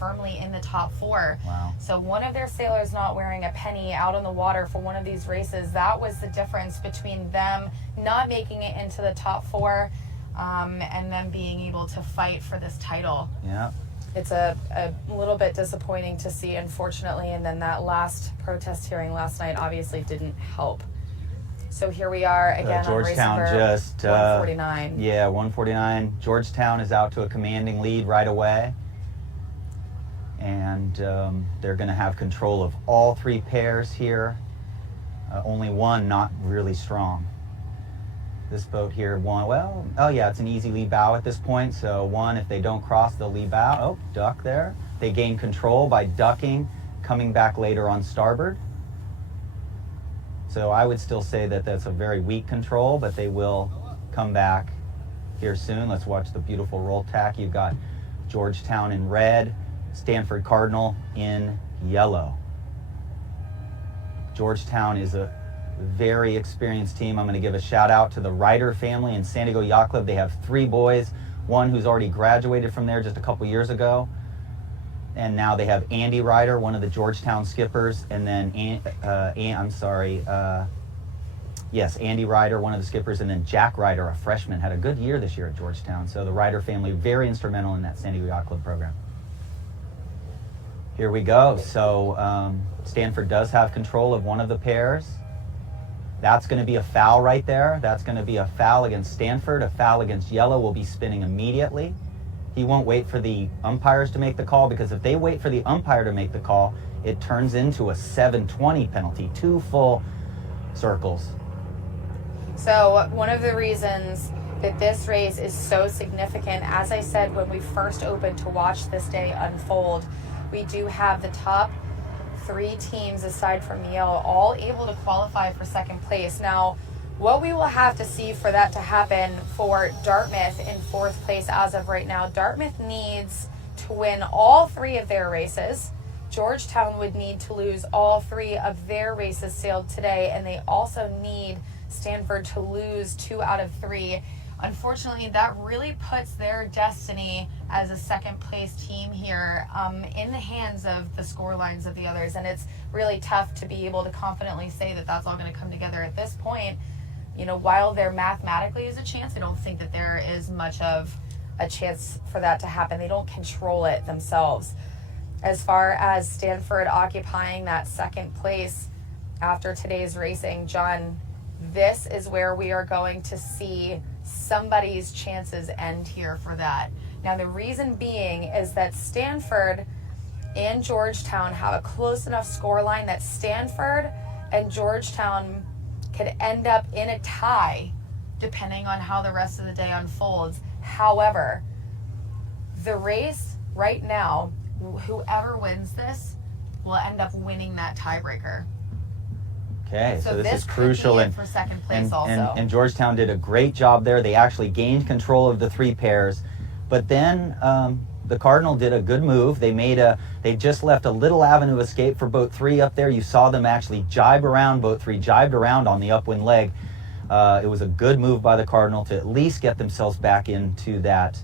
firmly in the top 4. Wow. So one of their sailors not wearing a penny out on the water for one of these races, that was the difference between them not making it into the top 4 and them being able to fight for this title. Yeah. It's a little bit disappointing to see, unfortunately, and then that last protest hearing last night obviously didn't help. So here we are again Georgetown on race number 149. Yeah, 149. Georgetown is out to a commanding lead right away. And they're going to have control of all 3 pairs here. Only one not really strong. This boat here, one, well, oh yeah, it's an easy lee bow at this point. So one, if they don't cross, they'll lee bow. Oh, duck there. They gain control by ducking, coming back later on starboard. So I would still say that that's a very weak control, but they will come back here soon. Let's watch the beautiful roll tack. You've got Georgetown in red, Stanford Cardinal in yellow. Georgetown is a very experienced team. I'm going to give a shout out to the Ryder family in San Diego Yacht Club. They have 3 boys, one who's already graduated from there just a couple years ago. And now they have Andy Ryder, one of the Georgetown skippers, and then, Andy Ryder, one of the skippers, and then Jack Ryder, a freshman, had a good year this year at Georgetown. So the Ryder family, very instrumental in that San Diego Yacht Club program. Here we go. So Stanford does have control of one of the pairs. That's going to be a foul right there. That's going to be a foul against Stanford. A foul against yellow will be spinning immediately. He won't wait for the umpires to make the call, because if they wait for the umpire to make the call, it turns into a 720 penalty, 2 full circles. So one of the reasons that this race is so significant, as I said when we first opened to watch this day unfold, we do have the top 3 teams aside from Yale all able to qualify for second place. Now, what we will have to see for that to happen for Dartmouth in 4th place as of right now, Dartmouth needs to win all 3 of their races. Georgetown would need to lose all 3 of their races sailed today, and they also need Stanford to lose 2 out of 3. Unfortunately, that really puts their destiny as a second place team here in the hands of the score lines of the others. And it's really tough to be able to confidently say that that's all going to come together at this point. You know, while there mathematically is a chance, I don't think that there is much of a chance for that to happen. They don't control it themselves. As far as Stanford occupying that second place after today's racing, John, this is where we are going to see somebody's chances end here for that. Now, the reason being is that Stanford and Georgetown have a close enough scoreline that Stanford and Georgetown could end up in a tie depending on how the rest of the day unfolds. However, the race right now, whoever wins this will end up winning that tiebreaker. Okay, so this is could crucial, be it for second place and Georgetown did a great job there. They actually gained control of the 3 pairs, but then the Cardinal did a good move. They just left a little avenue of escape for boat 3 up there. You saw them actually jibe around. Boat 3 jibed around on the upwind leg. It was a good move by the Cardinal to at least get themselves back into that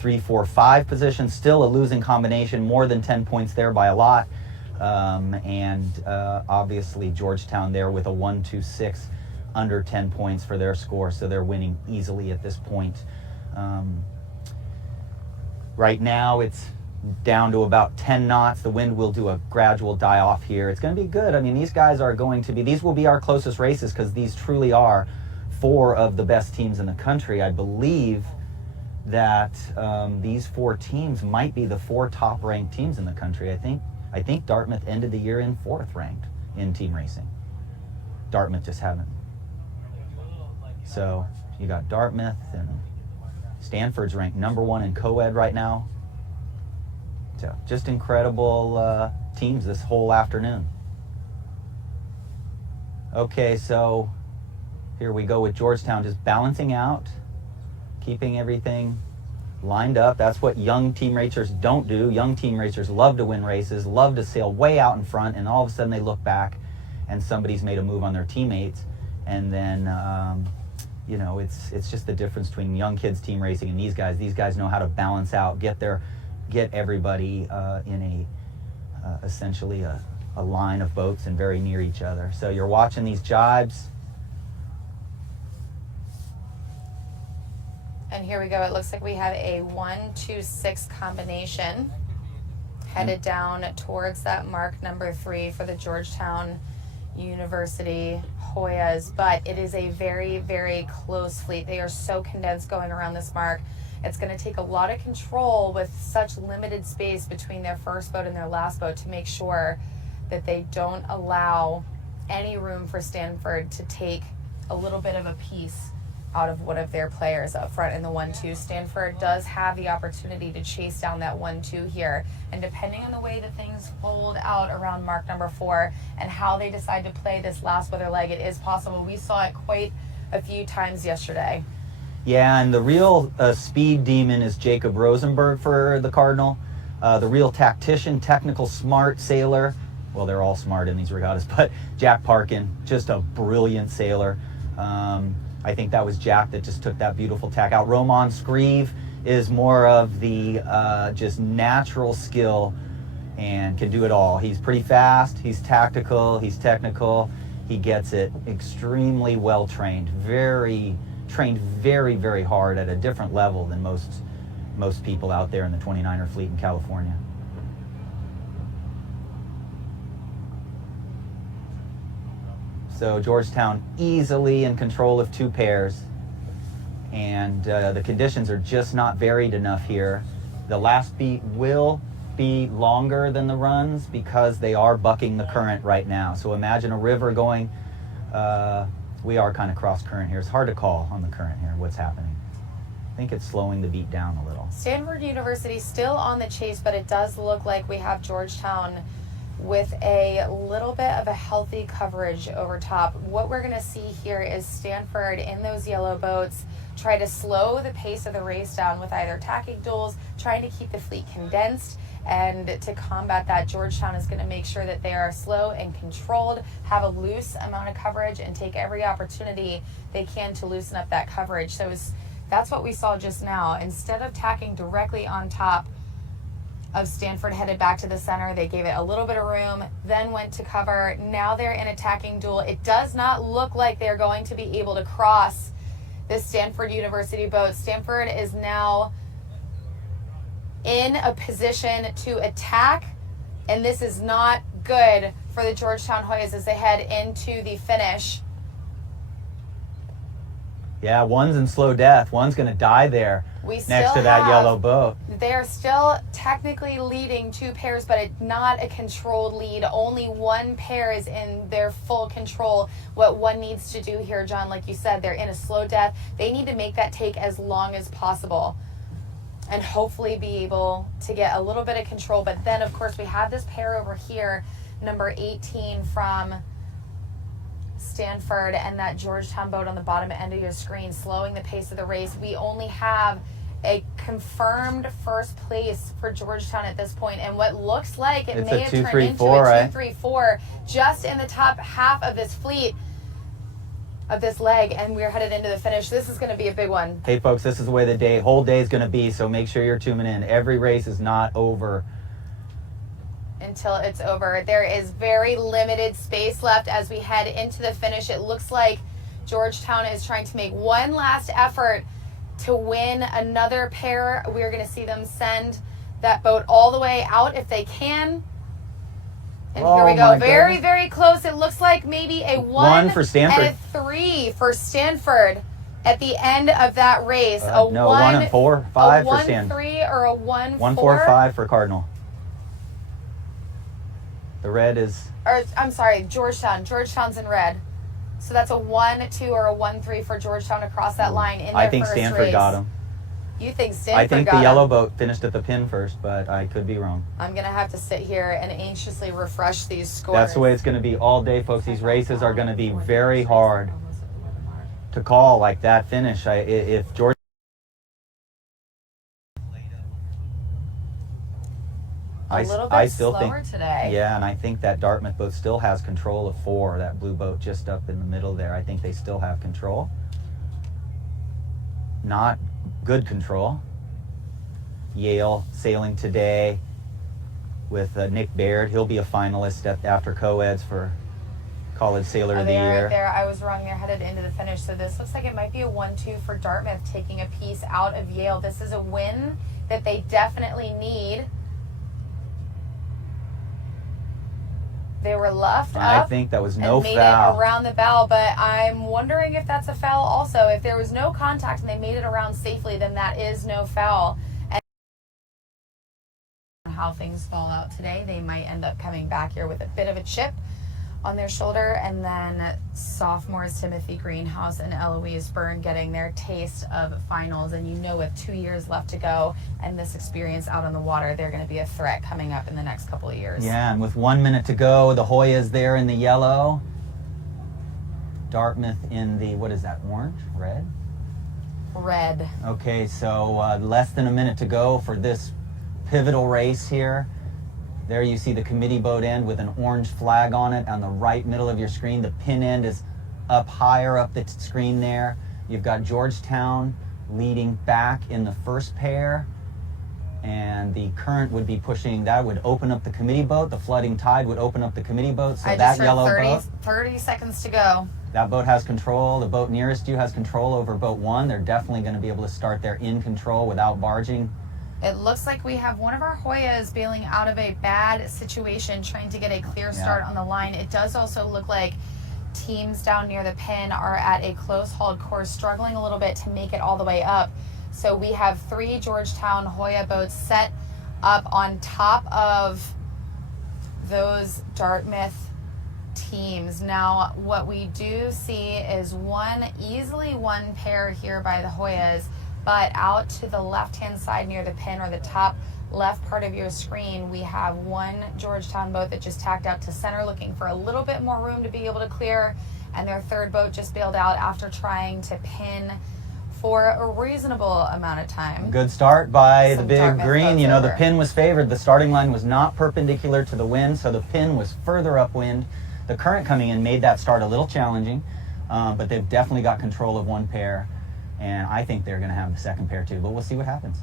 3, 4, 5 position. Still a losing combination, more than 10 points there by a lot. Obviously Georgetown there with a 1-2-6 under 10 points for their score, so they're winning easily at this point. Right now it's down to about 10 knots. The wind will do a gradual die off here. It's going to be good. I mean, these guys are going to be, these will be our closest races, because these truly are 4 of the best teams in the country. I believe that these 4 teams might be the 4 top ranked teams in the country. I think Dartmouth ended the year in 4th ranked in team racing. Dartmouth just haven't. So you got Dartmouth, and Stanford's ranked number 1 in co-ed right now. So just incredible teams this whole afternoon. Okay, so here we go with Georgetown just balancing out, keeping everything lined up. That's what young team racers don't do. Young team racers love to win races, love to sail way out in front, and all of a sudden they look back and somebody's made a move on their teammates, and then you know, it's just the difference between young kids team racing and these guys. These guys know how to balance out, get their get everybody in essentially a line of boats and very near each other. So you're watching these jibes. And here we go. It looks like we have a 1-2-6 combination headed down towards that mark number 3 for the Georgetown University Hoyas. But it is a very, very close fleet. They are so condensed going around this mark. It's going to take a lot of control with such limited space between their first boat and their last boat to make sure that they don't allow any room for Stanford to take a little bit of a piece out of one of their players up front in the 1-2. Stanford does have the opportunity to chase down that 1-2 here, and depending on the way that things fold out around mark number 4 and how they decide to play this last weather leg, it is possible. We saw it quite a few times yesterday. Yeah, and the real speed demon is Jacob Rosenberg for the Cardinal. The real tactician, technical, smart sailor. Well, they're all smart in these regattas, but Jack Parkin, just a brilliant sailor. I think that was Jack that just took that beautiful tack out. Roman Scrieve is more of the just natural skill and can do it all. He's pretty fast, he's tactical, he's technical, he gets it extremely well trained, trained very, very hard at a different level than most people out there in the 29er fleet in California. So Georgetown easily in control of 2 pairs, and the conditions are just not varied enough here. The last beat will be longer than the runs because they are bucking the current right now. So imagine a river going, we are kind of cross current here. It's hard to call on the current here what's happening. I think it's slowing the beat down a little. Stanford University still on the chase, but it does look like we have Georgetown with a little bit of a healthy coverage over top. What we're going to see here is Stanford in those yellow boats try to slow the pace of the race down with either tacking duels, trying to keep the fleet condensed, and to combat that, Georgetown is going to make sure that they are slow and controlled, have a loose amount of coverage, and take every opportunity they can to loosen up that coverage. So that's what we saw just now. Instead of tacking directly on top of Stanford headed back to the center, they gave it a little bit of room, then went to cover. Now they're in attacking duel. It does not look like they're going to be able to cross this Stanford University boat. Stanford is now in a position to attack, and this is not good for the Georgetown Hoyas as they head into the finish. Yeah, one's in slow death. One's going to die there next to that yellow boat. They're still technically leading 2 pairs, but it's not a controlled lead. Only 1 pair is in their full control. What one needs to do here, John, like you said, they're in a slow death. They need to make that take as long as possible and hopefully be able to get a little bit of control. But then, of course, we have this pair over here, number 18 from Stanford, and that Georgetown boat on the bottom end of your screen, slowing the pace of the race. We only have a confirmed first place for Georgetown at this point, and what looks like it may have turned into a 2-3-4 just in the top half of this fleet, of this leg, and we're headed into the finish. This is going to be a big one. Hey folks, this is the way the whole day is going to be, so make sure you're tuning in. Every race is not over until it's over. There is very limited space left as we head into the finish. It looks like Georgetown is trying to make one last effort to win another pair. We're going to see them send that boat all the way out if they can. And here we go. Very, very close. It looks like maybe a 1 for Stanford and a 3 for Stanford at the end of that race. No, 1 and 4, 5 for Stanford. A 1-3 or a 1-4? 1-4-5 for Cardinal. The red is... Or, I'm sorry, Georgetown. Georgetown's in red. So that's a 1-2 or a 1-3 for Georgetown across that line in their first race. I think Stanford got him. You think Stanford got him? I think the yellow boat finished at the pin first, but I could be wrong. I'm going to have to sit here and anxiously refresh these scores. That's the way it's going to be all day, folks. These races are going to be very hard to call like that finish. If George... A little bit slower today. Yeah, and I think that Dartmouth boat still has control of 4, that blue boat just up in the middle there. I think they still have control. Not good control. Yale sailing today with Nick Baird. He'll be a finalist after co-eds for College Sailor of the Year. There, I was wrong. They're headed into the finish. So this looks like it might be a 1-2 for Dartmouth, taking a piece out of Yale. This is a win that they definitely need. They were left up. I think that was no made foul. It around the bow, but I'm wondering if that's a foul also. If there was no contact and they made it around safely, then that is no foul. And how things fall out today, they might end up coming back here with a bit of a chip on their shoulder, and then sophomores Timothy Greenhouse and Eloise Byrne getting their taste of finals. And you know, with 2 years left to go and this experience out on the water, they're going to be a threat coming up in the next couple of years. Yeah, and with 1 minute to go, the Hoyas there in the yellow, Dartmouth in the, what is that, orange, red? Red. Okay, so less than a minute to go for this pivotal race here. There you see the committee boat end with an orange flag on it on the right middle of your screen. The pin end is up higher up the screen there. You've got Georgetown leading back in the first pair, and the current would be pushing, that would open up the committee boat. The flooding tide would open up the committee boat. So that yellow boat, 30 seconds to go. that boat has control. The boat nearest you has control over boat 1. They're definitely going to be able to start there in control without barging. It looks like we have one of our Hoyas bailing out of a bad situation, trying to get a clear start on the line. It does also look like teams down near the pin are at a close hauled course, struggling a little bit to make it all the way up. So we have 3 Georgetown Hoya boats set up on top of those Dartmouth teams. Now, what we do see is easily one pair here by the Hoyas, but out to the left-hand side near the pin, or the top left part of your screen, we have one Georgetown boat that just tacked out to center, looking for a little bit more room to be able to clear, and their third boat just bailed out after trying to pin for a reasonable amount of time. Good start by the big Dartmouth green. You know, the over. pin was favored. The starting line was not perpendicular to the wind, so the pin was further upwind. The current coming in made that start a little challenging, but they've definitely got control of one pair. And I think they're going to have the second pair too, but we'll see what happens.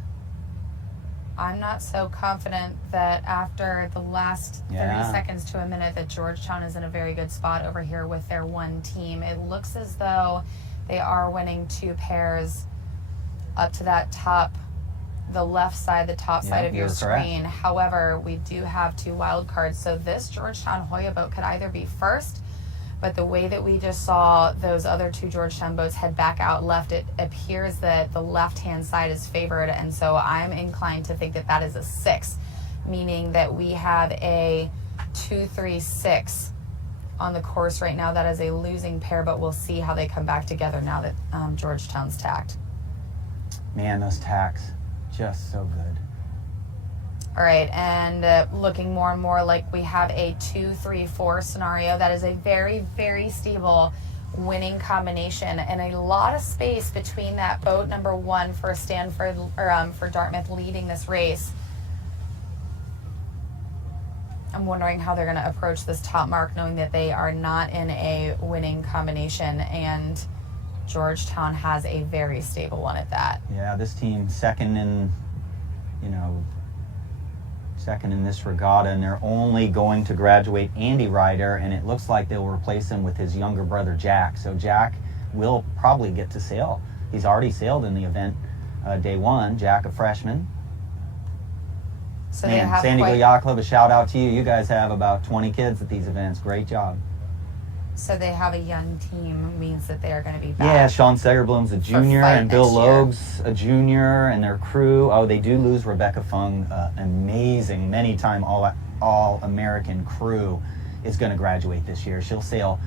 I'm not so confident that after the last 30 seconds to a minute that Georgetown is in a very good spot over here with their one team. It looks as though they are winning 2 pairs up to that top, the left side, the top side of your screen. Correct. However, we do have 2 wild cards, so this Georgetown Hoya boat could either be first, but the way that we just saw those other 2 Georgetown boats head back out left, it appears that the left-hand side is favored, and so I'm inclined to think that that is a 6, meaning that we have a 2-3-6 on the course right now. That is a losing pair, but we'll see how they come back together now that Georgetown's tacked. Man, those tacks, just so good. All right, and looking more and more like we have a 2-3-4 scenario. That is a very, very stable winning combination, and a lot of space between that boat number 1 for Stanford, or for Dartmouth leading this race. I'm wondering how they're going to approach this top mark, knowing that they are not in a winning combination, and Georgetown has a very stable one at that. Yeah, this team second in this regatta, and they're only going to graduate Andy Ryder, and it looks like they'll replace him with his younger brother Jack. So Jack will probably get to sail. He's already sailed in the event day 1. Jack, a freshman. So Man, they have San Diego Yacht Club, a shout out to you. You guys have about 20 kids at these events. Great job. So they have a young team, means that they are going to be back. Yeah, Sean Segerblom's a junior, fight and Bill next year. Logue's a junior, and their crew. Oh, they do lose Rebecca Fung, amazing, many-time All-American crew, is going to graduate this year. She'll sail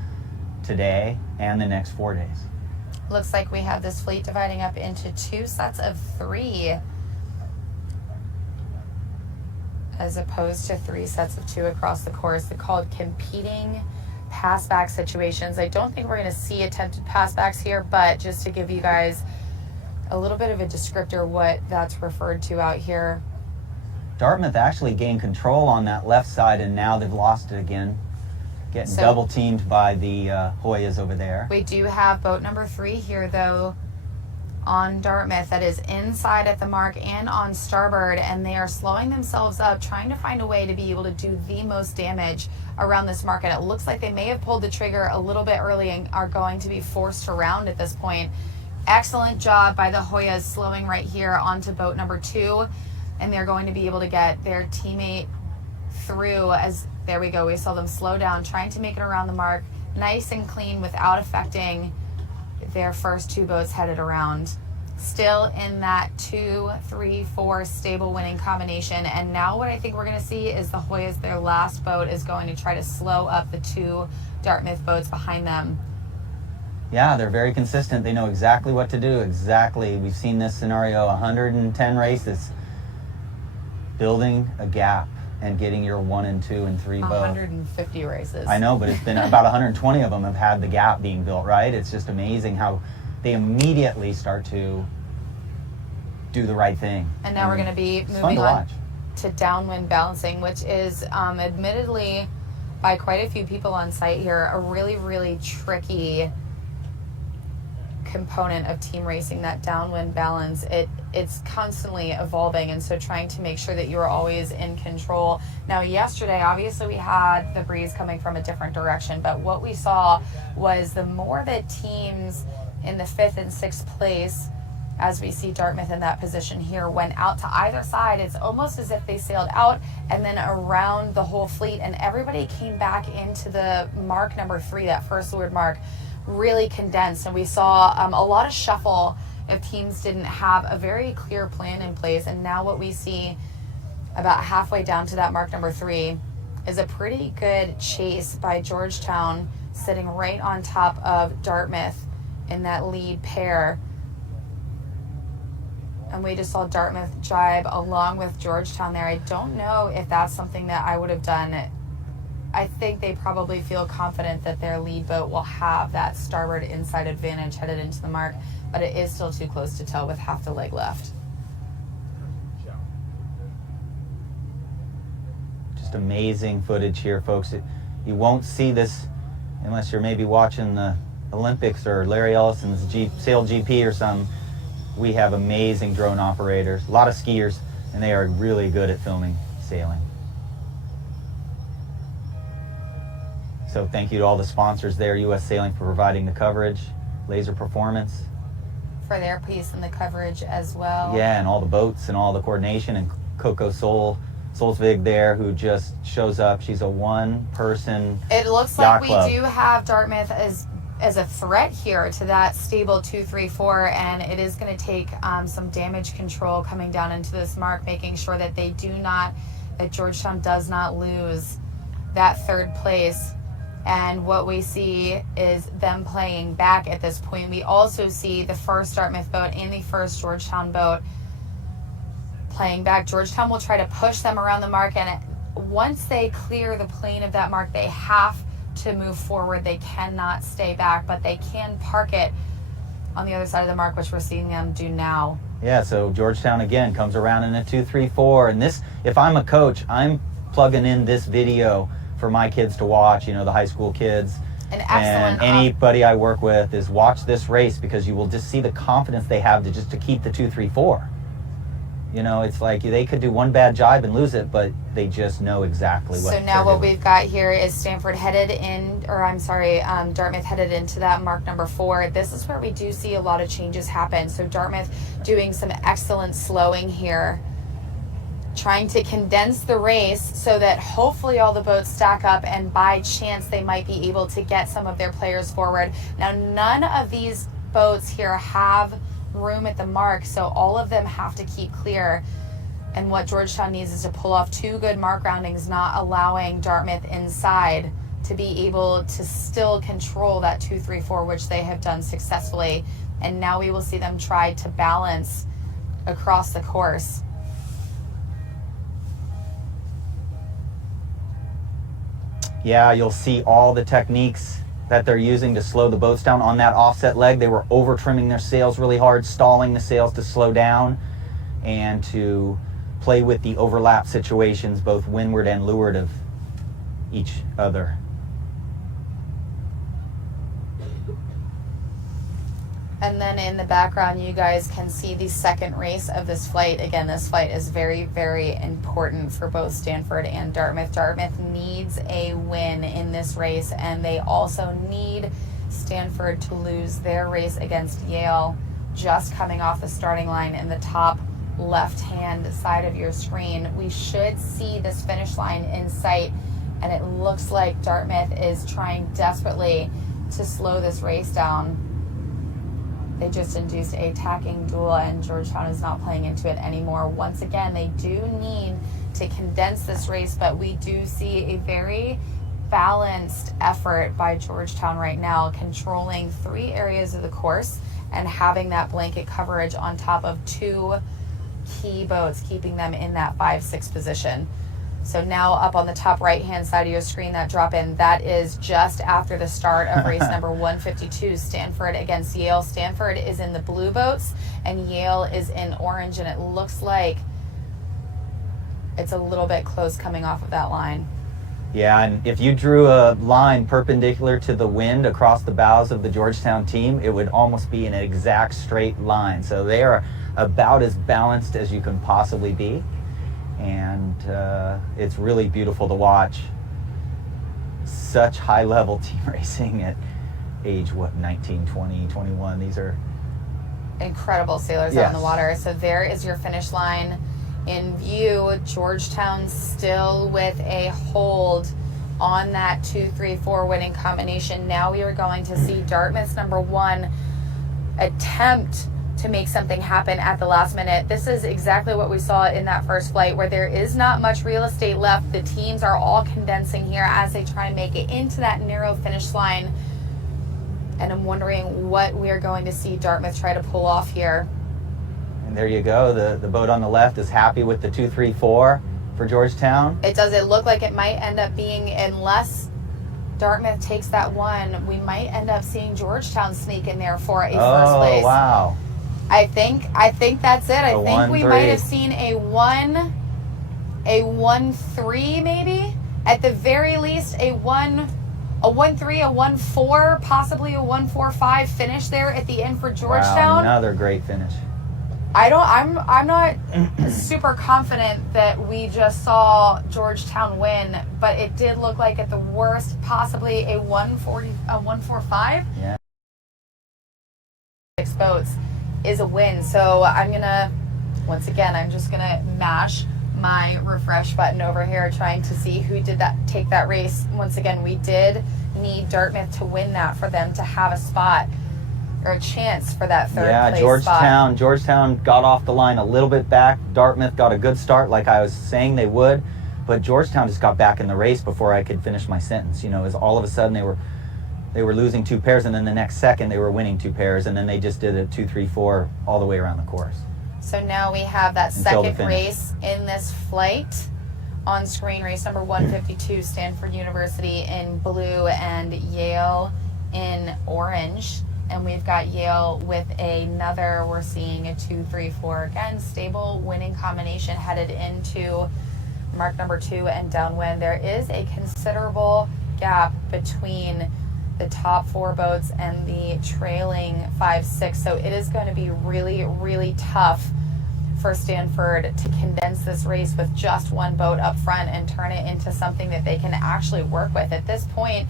today and the next 4 days. Looks like we have this fleet dividing up into 2 sets of 3, as opposed to 3 sets of 2 across the course. They're called competing pass-back situations. I don't think we're going to see attempted pass-backs here, but just to give you guys a little bit of a descriptor what that's referred to out here. Dartmouth actually gained control on that left side, and now they've lost it again. Getting double-teamed by the Hoyas over there. We do have boat number 3 here, though, on Dartmouth that is inside at the mark and on starboard, and they are slowing themselves up, trying to find a way to be able to do the most damage around this mark. And it looks like they may have pulled the trigger a little bit early and are going to be forced to round at this point. Excellent job by the Hoyas slowing right here onto boat number 2, and they're going to be able to get their teammate through. As there we go, we saw them slow down, trying to make it around the mark nice and clean without affecting their first 2 boats headed around. Still in that 2, 3, 4 stable winning combination. And now what I think we're going to see is the Hoyas, their last boat, is going to try to slow up the 2 Dartmouth boats behind them. Yeah, they're very consistent. They know exactly what to do. Exactly. We've seen this scenario 110 races. Building a gap and getting your 1 and 2 and 3 boat. 150 races. I know, but it's been about 120 of them have had the gap being built, right? It's just amazing how they immediately start to do the right thing. And now we're going to be moving on to downwind balancing, which is admittedly, by quite a few people on site here, a really, really tricky component of team racing. That downwind balance, it's constantly evolving, and so trying to make sure that you are always in control. Now yesterday obviously we had the breeze coming from a different direction, but what we saw was the more that teams in the 5th and 6th place, as we see Dartmouth in that position here, went out to either side, it's almost as if they sailed out and then around the whole fleet, and everybody came back into the mark number 3, that first leeward mark, really condensed. And we saw a lot of shuffle if teams didn't have a very clear plan in place. And now what we see about halfway down to that mark number 3 is a pretty good chase by Georgetown, sitting right on top of Dartmouth in that lead pair. And we just saw Dartmouth jibe along with Georgetown there. I don't know if that's something that I would have done. I think they probably feel confident that their lead boat will have that starboard inside advantage headed into the mark, but it is still too close to tell with half the leg left. Just amazing footage here, folks. You won't see this unless you're maybe watching the Olympics or Larry Ellison's Sail GP or something. We have amazing drone operators, a lot of skiers, and they are really good at filming sailing. So thank you to all the sponsors there, U.S. Sailing for providing the coverage, Laser Performance for their piece in the coverage as well. Yeah, and all the boats and all the coordination, and Coco Solsvig there, who just shows up. She's a one-person It looks like we do have Dartmouth as a threat here to that stable 2, 3, 4, and it is going to take some damage control coming down into this mark, making sure that that Georgetown does not lose that 3rd place. And what we see is them playing back at this point. We also see the first Dartmouth boat and the first Georgetown boat playing back. Georgetown will try to push them around the mark, and once they clear the plane of that mark, they have to move forward. They cannot stay back, but they can park it on the other side of the mark, which we're seeing them do now. Yeah, so Georgetown again comes around in a 2, 3, 4, and this, if I'm a coach, I'm plugging in this video for my kids to watch, the high school kids. And anybody I work with is watch this race, because you will just see the confidence they have to keep the 2, 3, 4. It's like they could do one bad jibe and lose it, but they just know exactly what. So now what we've got here is Dartmouth headed into that mark number 4. This is where we do see a lot of changes happen. So Dartmouth doing some excellent slowing here, trying to condense the race so that hopefully all the boats stack up, and by chance they might be able to get some of their players forward. Now none of these boats here have room at the mark, so all of them have to keep clear, and what Georgetown needs is to pull off 2 good mark roundings, not allowing Dartmouth inside, to be able to still control that 2, 3, 4, which they have done successfully. And now we will see them try to balance across the course. Yeah, you'll see all the techniques that they're using to slow the boats down. On that offset leg, they were over trimming their sails really hard, stalling the sails to slow down, and to play with the overlap situations, both windward and leeward of each other. And then in the background, you guys can see the second race of this flight. Again, this flight is very, very important for both Stanford and Dartmouth. Dartmouth needs a win in this race, and they also need Stanford to lose their race against Yale, just coming off the starting line in the top left-hand side of your screen. We should see this finish line in sight, and it looks like Dartmouth is trying desperately to slow this race down. They just induced a tacking duel, and Georgetown is not playing into it anymore. Once again, they do need to condense this race, but we do see a very balanced effort by Georgetown right now, controlling 3 areas of the course and having that blanket coverage on top of 2 key boats, keeping them in that 5-6 position. So now up on the top right-hand side of your screen, that drop in, that is just after the start of race number 152, Stanford against Yale. Stanford is in the blue boats and Yale is in orange, and it looks like it's a little bit close coming off of that line. Yeah, and if you drew a line perpendicular to the wind across the bows of the Georgetown team, it would almost be an exact straight line. So they are about as balanced as you can possibly be. And it's really beautiful to watch. Such high-level team racing at age, 19, 20, 21. These are incredible sailors out on the water. So there is your finish line in view. Georgetown still with a hold on that 2-3-4 winning combination. Now we are going to see Dartmouth's number 1 attempt to make something happen at the last minute. This is exactly what we saw in that first flight, where there is not much real estate left. The teams are all condensing here as they try to make it into that narrow finish line. And I'm wondering what we are going to see Dartmouth try to pull off here. And there you go. The boat on the left is happy with the 2-3-4 for Georgetown. It does. It look like it might end up being, unless Dartmouth takes that one, we might end up seeing Georgetown sneak in there for a first place. Oh, wow. I think that's it. I think we might have seen a 1-3 maybe. At the very least, a 1-3, a 1-4, possibly a 1-4-5 finish there at the end for Georgetown. Wow, another great finish. I'm not super confident that we just saw Georgetown win, but it did look like at the worst possibly a 1-4-5. Yeah. 6 boats is a win. So I'm just gonna mash my refresh button over here, trying to see who did take that race. Once again, we did need Dartmouth to win that for them to have a spot or a chance for that third place spot. Georgetown got off the line a little bit back. Dartmouth got a good start, like I was saying they would, but Georgetown just got back in the race before I could finish my sentence. As all of a sudden they were losing 2 pairs, and then the next second they were winning 2 pairs, and then they just did a 2-3-4 all the way around the course. So now we have that second race in this flight on screen, race number 152, Stanford University in blue and Yale in orange. And we've got Yale with another, we're seeing a 2-3-4 again, stable winning combination headed into mark number 2 and downwind. There is a considerable gap between the top 4 boats and the trailing 5-6. So it is going to be really, really tough for Stanford to condense this race with just 1 boat up front and turn it into something that they can actually work with. At this point,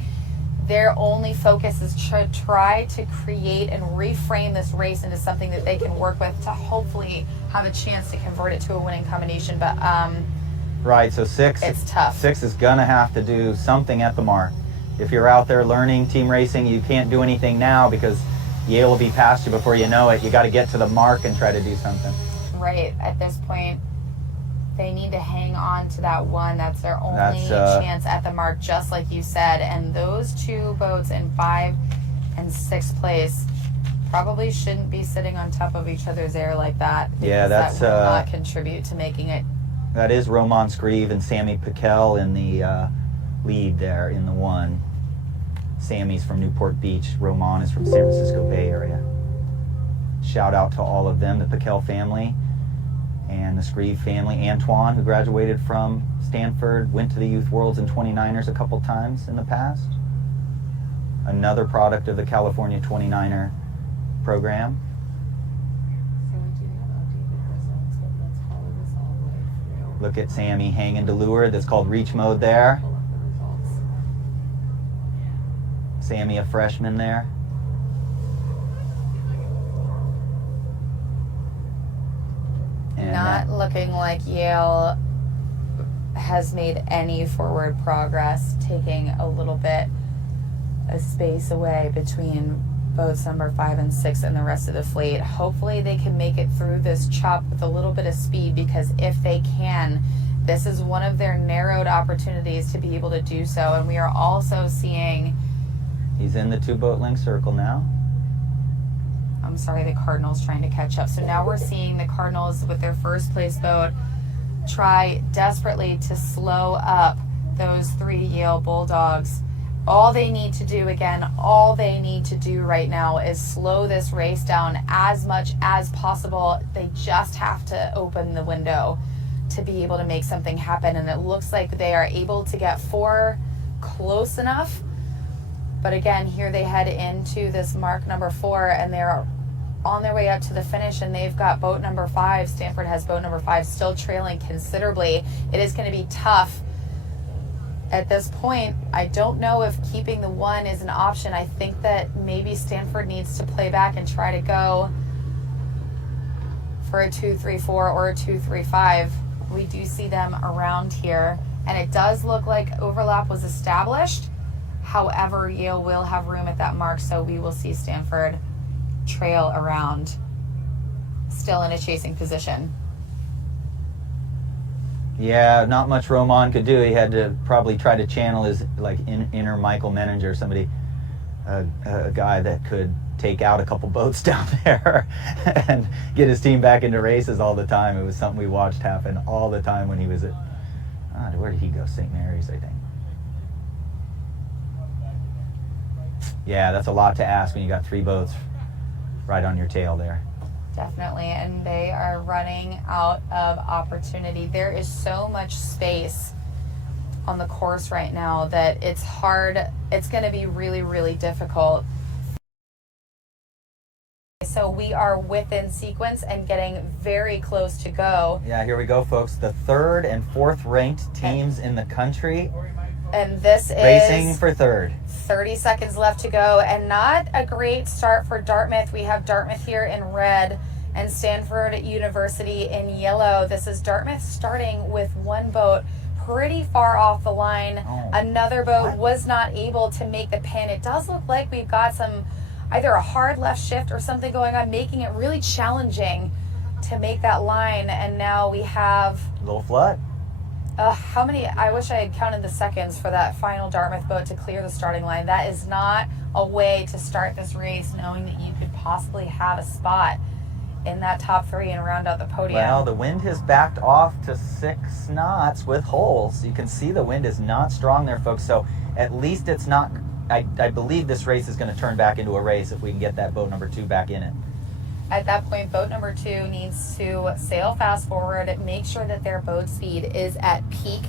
their only focus is to try to create and reframe this race into something that they can work with to hopefully have a chance to convert it to a winning combination. But right, so 6, it's tough. 6 is gonna have to do something at the mark. If you're out there learning team racing, you can't do anything now because Yale will be past you before you know it. You got to get to the mark and try to do something. Right. At this point, they need to hang on to that 1. That's their only chance at the mark, just like you said. And those 2 boats in 5 and 6 place probably shouldn't be sitting on top of each other's air like that. Yeah, that will not contribute to making it. That is Roman Scrieve and Sammy Piquel in the lead there in the 1. Sammy's from Newport Beach. Roman is from San Francisco Bay Area. Shout out to all of them, the Piquel family and the Scrieve family. Antoine, who graduated from Stanford, went to the Youth Worlds and 29ers a couple times in the past. Another product of the California 29er program. So we do have updated results, but let's follow this all the way through. Look at Sammy hanging to lure. That's called reach mode there. Pull up the results. Sammy, a freshman there. And Not looking like Yale has made any forward progress, taking a little bit of space away between boats number 5 and 6 and the rest of the fleet. Hopefully they can make it through this chop with a little bit of speed, because if they can, this is one of their narrowed opportunities to be able to do so. And we are also seeing, he's in the 2 boat length circle now. I'm sorry, the Cardinals trying to catch up. So now we're seeing the Cardinals with their first place boat try desperately to slow up those 3 Yale Bulldogs. All they need to do, again, all they need to do right now is slow this race down as much as possible. They just have to open the window to be able to make something happen. And it looks like they are able to get 4 close enough. But again, here they head into this mark number 4, and they're on their way up to the finish, and they've got boat number 5. Stanford has boat number 5 still trailing considerably. It is going to be tough at this point. I don't know if keeping the 1 is an option. I think that maybe Stanford needs to play back and try to go for a 2-3-4 or a 2-3-5. We do see them around here, and it does look like overlap was established. However, Yale will have room at that mark, so we will see Stanford trail around, still in a chasing position. Yeah, not much Roman could do. He had to probably try to channel his inner Michael Menninger, somebody, a guy that could take out a couple boats down there and get his team back into races all the time. It was something we watched happen all the time when he was at, where did he go? St. Mary's, I think. Yeah, that's a lot to ask when you got 3 boats right on your tail there. Definitely, and they are running out of opportunity. There is so much space on the course right now that it's hard. It's going to be really, really difficult. So we are within sequence and getting very close to go. Yeah, here we go, folks. The 3rd and 4th ranked teams in the country. And this racing is for 3rd. 30 seconds left to go, and not a great start for Dartmouth. We have Dartmouth here in red and Stanford University in yellow. This is Dartmouth starting with 1 boat pretty far off the line. Another boat was not able to make the pin. It does look like we've got either a hard left shift or something going on, making it really challenging to make that line. And now we have a little flood. How many? I wish I had counted the seconds for that final Dartmouth boat to clear the starting line. That is not a way to start this race, knowing that you could possibly have a spot in that top 3 and round out the podium. Well, the wind has backed off to 6 knots with holes. You can see the wind is not strong there, folks. So at least it's not. I believe this race is going to turn back into a race if we can get that boat number 2 back in it. At that point, boat number 2 needs to sail fast forward, make sure that their boat speed is at peak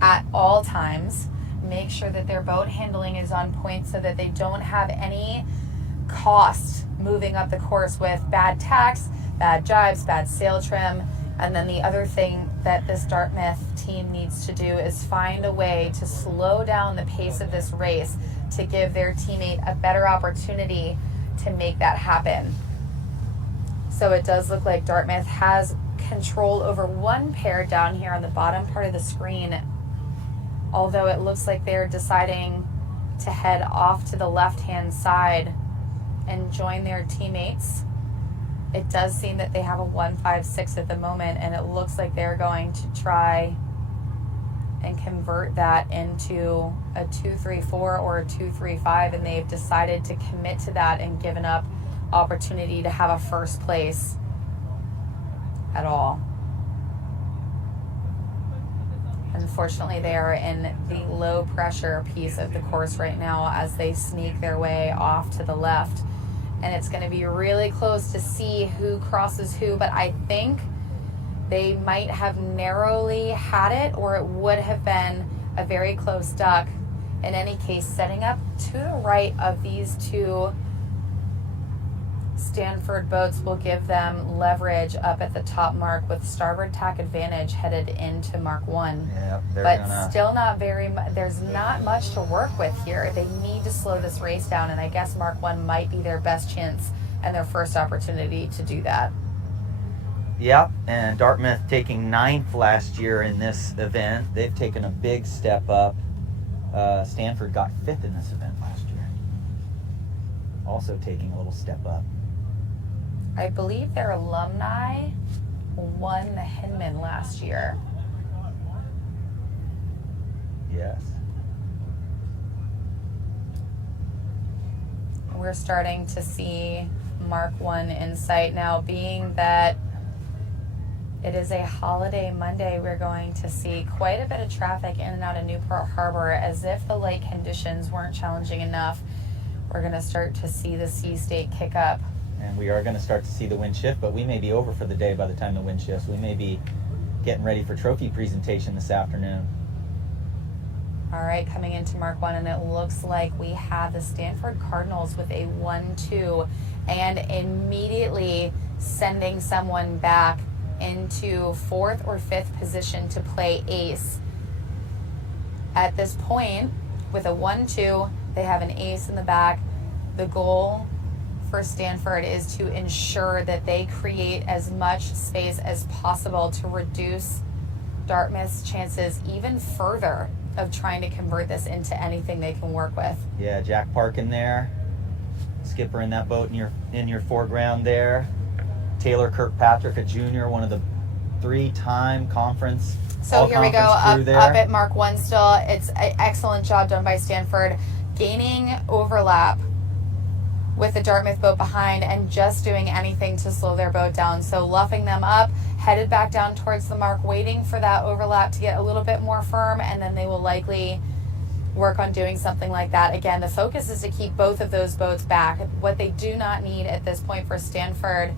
at all times, make sure that their boat handling is on point so that they don't have any cost moving up the course with bad tacks, bad jibes, bad sail trim. And then the other thing that this Dartmouth team needs to do is find a way to slow down the pace of this race to give their teammate a better opportunity to make that happen. So it does look like Dartmouth has control over 1 pair down here on the bottom part of the screen, although it looks like they're deciding to head off to the left-hand side and join their teammates. It does seem that they have a 1-5-6 at the moment, and it looks like they're going to try and convert that into a 2-3-4 or a 2-3-5, and they've decided to commit to that and given up opportunity to have a first place at all. Unfortunately, they are in the low pressure piece of the course right now as they sneak their way off to the left, and it's going to be really close to see who crosses who, but I think they might have narrowly had it, or it would have been a very close duck. In any case, setting up to the right of these 2 Stanford boats will give them leverage up at the top mark with starboard tack advantage headed into Mark 1. Yeah, But still not very much. There's not much to work with here. They need to slow this race down, and I guess Mark 1 might be their best chance and their first opportunity to do that. Yep, and Dartmouth taking 9th last year in this event. They've taken a big step up. Stanford got 5th in this event last year. Also taking a little step up. I believe their alumni won the Hinman last year. Yes. We're starting to see Mark 1 in sight now. Being that it is a holiday Monday, we're going to see quite a bit of traffic in and out of Newport Harbor. As if the lake conditions weren't challenging enough, we're going to start to see the sea state kick up. And we are going to start to see the wind shift, but we may be over for the day by the time the wind shifts. We may be getting ready for trophy presentation this afternoon. All right, coming into Mark 1, and it looks like we have the Stanford Cardinals with a 1-2 and immediately sending someone back into 4th or 5th position to play ace. At this point, with a 1-2, they have an ace in the back. The goal for Stanford is to ensure that they create as much space as possible to reduce Dartmouth's chances even further of trying to convert this into anything they can work with. Yeah, Jack Parkin there, skipper in that boat in your foreground there. Taylor Kirkpatrick, a junior, one of the 3-time conference. So here we go, up at Mark 1 still. It's an excellent job done by Stanford, gaining overlap with the Dartmouth boat behind and just doing anything to slow their boat down. So luffing them up, headed back down towards the mark, waiting for that overlap to get a little bit more firm, and then they will likely work on doing something like that. Again, the focus is to keep both of those boats back. What they do not need at this point for Stanford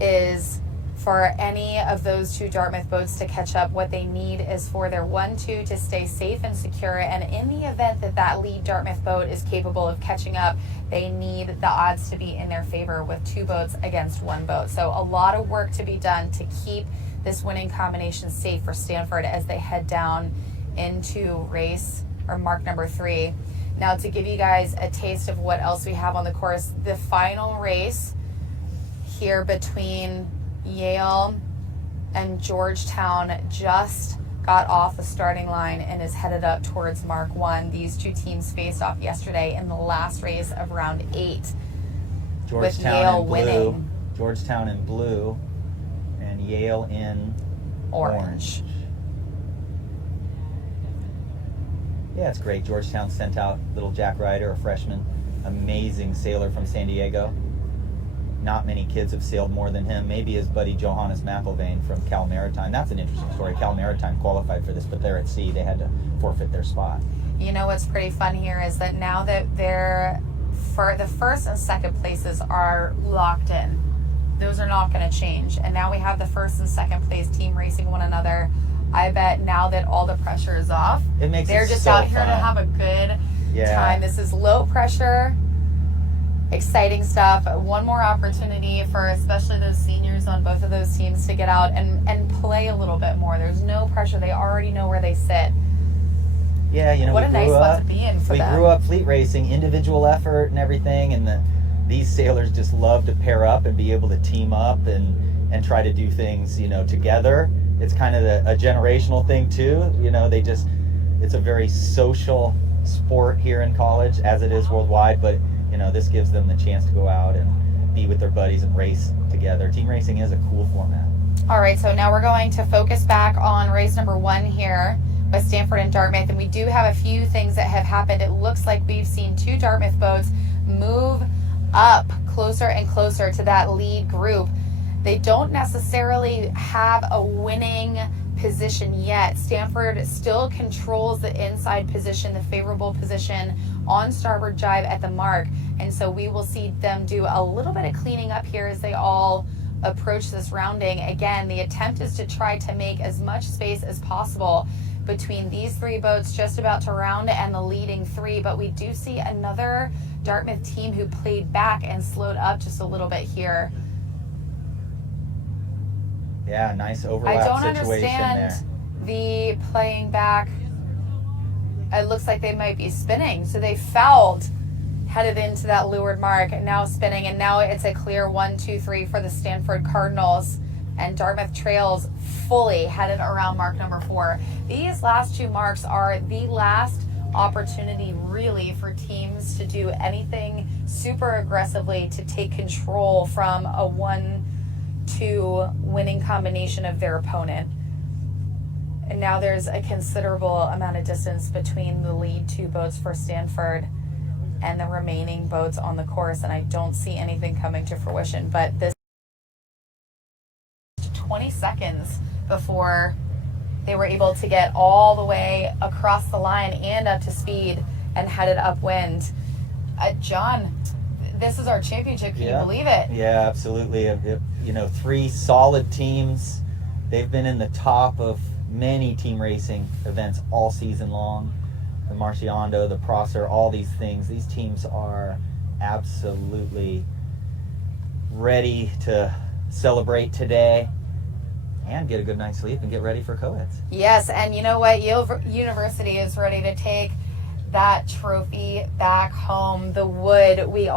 is for any of those 2 Dartmouth boats to catch up. What they need is for their 1-2 to stay safe and secure, and in the event that that lead Dartmouth boat is capable of catching up, they need the odds to be in their favor with 2 boats against 1 boat. So a lot of work to be done to keep this winning combination safe for Stanford as they head down into race or mark number 3. Now, to give you guys a taste of what else we have on the course, the final race here between Yale and Georgetown just got off the starting line and is headed up towards Mark 1. These 2 teams faced off yesterday in the last race of round 8. With Yale winning. Georgetown in blue and Yale in orange. Yeah, it's great. Georgetown sent out little Jack Ryder, a freshman, amazing sailor from San Diego. Not many kids have sailed more than him. Maybe his buddy Johannes McIlvaine from Cal Maritime. That's an interesting story. Cal Maritime qualified for this, but they're at sea. They had to forfeit their spot. You know what's pretty fun here is that now that for the first and second places are locked in, those are not going to change. And now we have the first and second place team racing one another. I bet now that all the pressure is off, they're just out here to have a good time. This is low pressure, exciting stuff. One more opportunity for especially those seniors on both of those teams to get out and play a little bit more. There's no pressure. They already know where they sit. Yeah, you know, what a nice spot to be in for them. We grew up fleet racing, individual effort and everything, and these sailors just love to pair up and be able to team up and try to do things, you know, together. It's kind of a generational thing too. You know, it's a very social sport here in college, as it is worldwide, but you know, this gives them the chance to go out and be with their buddies and race together. Team racing is a cool format. All right, so now we're going to focus back on race number 1 here with Stanford and Dartmouth, and we do have a few things that have happened. It looks like we've seen 2 Dartmouth boats move up closer and closer to that lead group. They don't necessarily have a winning position yet. Stanford still controls the inside position, the favorable position on starboard jibe at the mark. And so we will see them do a little bit of cleaning up here as they all approach this rounding. Again, the attempt is to try to make as much space as possible between these three boats just about to round and the leading three, but we do see another Dartmouth team who played back and slowed up just a little bit here. Yeah, nice I overlap don't situation understand there. the playing back. It looks like they might be spinning, so they fouled, headed into that leeward mark, and now spinning, and now it's a clear 1-2-3 for the Stanford Cardinals, and Dartmouth trails fully headed around mark number 4. These last two marks are the last opportunity really for teams to do anything super aggressively to take control from a 1-2 winning combination of their opponent. And now there's a considerable amount of distance between the lead two boats for Stanford and the remaining boats on the course, and I don't see anything coming to fruition. But this 20 seconds before they were able to get all the way across the line and up to speed and headed upwind. John, this is our championship. Can you believe it? Yeah, absolutely. You know, 3 solid teams. They've been in the top of many team racing events all season long. The Marciano, the Prosser, all these things. These teams are absolutely ready to celebrate today and get a good night's sleep and get ready for co-eds. Yes, and you know what? Yale University is ready to take that trophy back home. The wood we